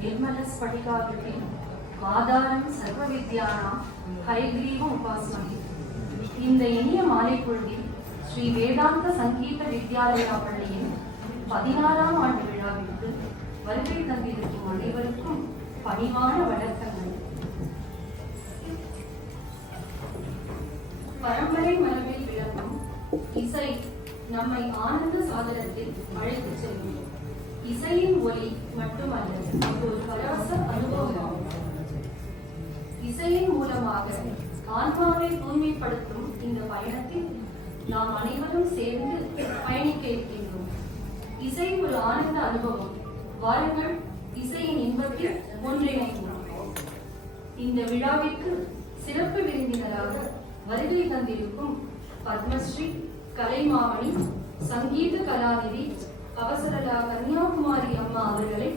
निर्मलस्फटिकाकृति आधारं सर्वविद्यानां हयग्रीव उपासमहे. இந்த இனிய மாலை பொழுதில் ஸ்ரீ வேதாந்த சங்கீத வித்யாலயா பள்ளியின் 16ஆம் ஆண்டு விழாவிற்கு வருகை தந்திருக்கும் அனைவருக்கும் பணிவான வணக்கங்கள். பரம்பரை மரபில் விளங்கும் இசை நம்மை ஆனந்த சாதனத்தில் அழைத்துச் செல்லும். இசையின் ஒலி மட்டுமல்ல, இது ஒரு பரவச அனுபவமாகும். இசையின் மூலமாக ஆன்மாவை தூய்மைப்படுத்தும் இந்த பயணத்தில் நாம் அனைவரும் சேர்ந்து பயணிக்க இருக்கின்றோம். இசை ஒரு ஆனந்த அனுபவம். வாருங்கள், இசையின் இன்பத்தில் ஒன்றிணைக்கிறோம். இந்த விழாவிற்கு சிறப்பு விருந்தினராக வருகை தந்திருக்கும் பத்மஸ்ரீ கலைமாமணி சங்கீத கலாநிதி அவசரலா கன்னியாகுமரி அம்மா அவர்களை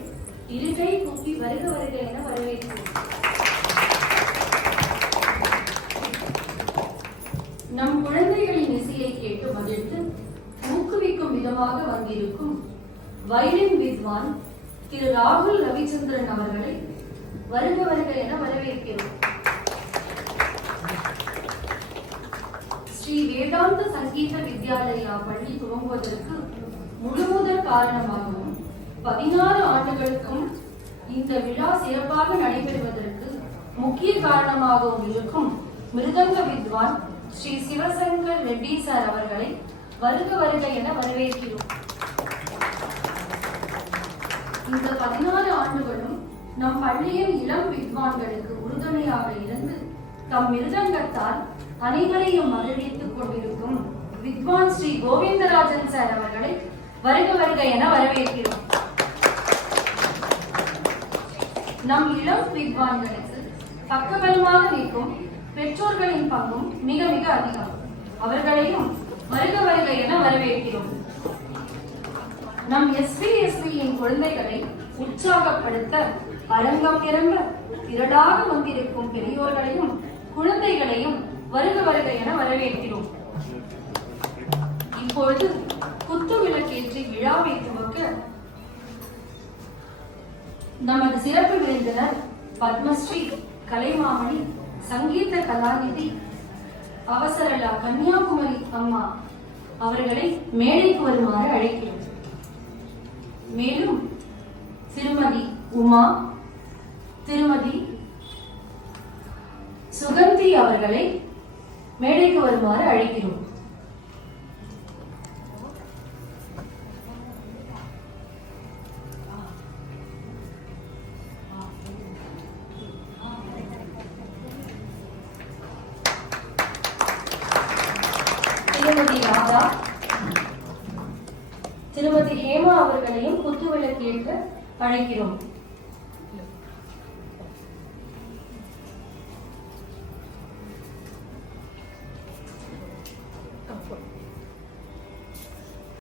இருகை கூப்பி வருக வருக என வரவேற்கிறோம். நம் குழந்தைகளின் இசையை கேட்டு மகிழ்ந்து ஊக்குவிக்கும் விதமாக வந்திருக்கும் வயலின் வித்வான் திரு ராகுல் ரவிச்சந்திரன் அவர்களை வருக வருக என வரவேற்கிறோம். ஸ்ரீ வேதாந்த சங்கீத வித்யாலயா பள்ளி துவங்குவதற்கு முழுமுதற் காரணமாகவும் 16 ஆண்டுகளுக்கும் இந்த விழா சிறப்பாக நடைபெறுவதற்கு முக்கிய காரணமாகவும் இருக்கும் மிருதங்க வித்வான் ஸ்ரீ சிவசங்கர் ரெட்டி சார் அவர்களை வருக வருக என வரவேற்கிறோம். இந்த 16 ஆண்டுகளும் நம் பள்ளியின் இளம் வித்வான்களுக்கு உறுதுணையாக இருந்து தம் மிருதங்கத்தால் அனைவரையும் மகிழ்வித்துக் கொண்டிருக்கும் வித்வான் ஸ்ரீ கோவிந்தராஜன் சார் அவர்களை வருக வருக என வரவேற்கிறோம். நம் இளம் வித்வான்களுக்கு பக்கபலமாக நிற்கும் பெற்றோர்களின் பங்கும் மிக மிக அதிகம். அவர்களையும் வருக வருக என வரவேற்கிறோம். நம் எஸ்பியின் குழந்தைகளை உற்சாகப்படுத்த அரங்கம் நிரம்ப திரளாக வந்திருக்கும் பெரியோர்களையும் குழந்தைகளையும் வருக வருக என வரவேற்கிறோம். இப்பொழுது குத்து விளக்கேற்றி விழாவை துவக்க நமது சிறப்பு விருந்தினர் பத்மஸ்ரீ கலைமாமணி சங்கீத கலாநிதி அவசரலா கன்னியாகுமரி அம்மா அவர்களை மேடைக்கு வருமாறு அழைக்கிறோம். மேலும் திருமதி உமா, திருமதி சுகந்தி அவர்களை மேடைக்கு வருமாறு அழைக்கிறோம். திருமதி ராதா, திருமதி ஹேமா அவர்களையும் குத்துவிளக்கு ஏற்க அழைக்கிறோம்.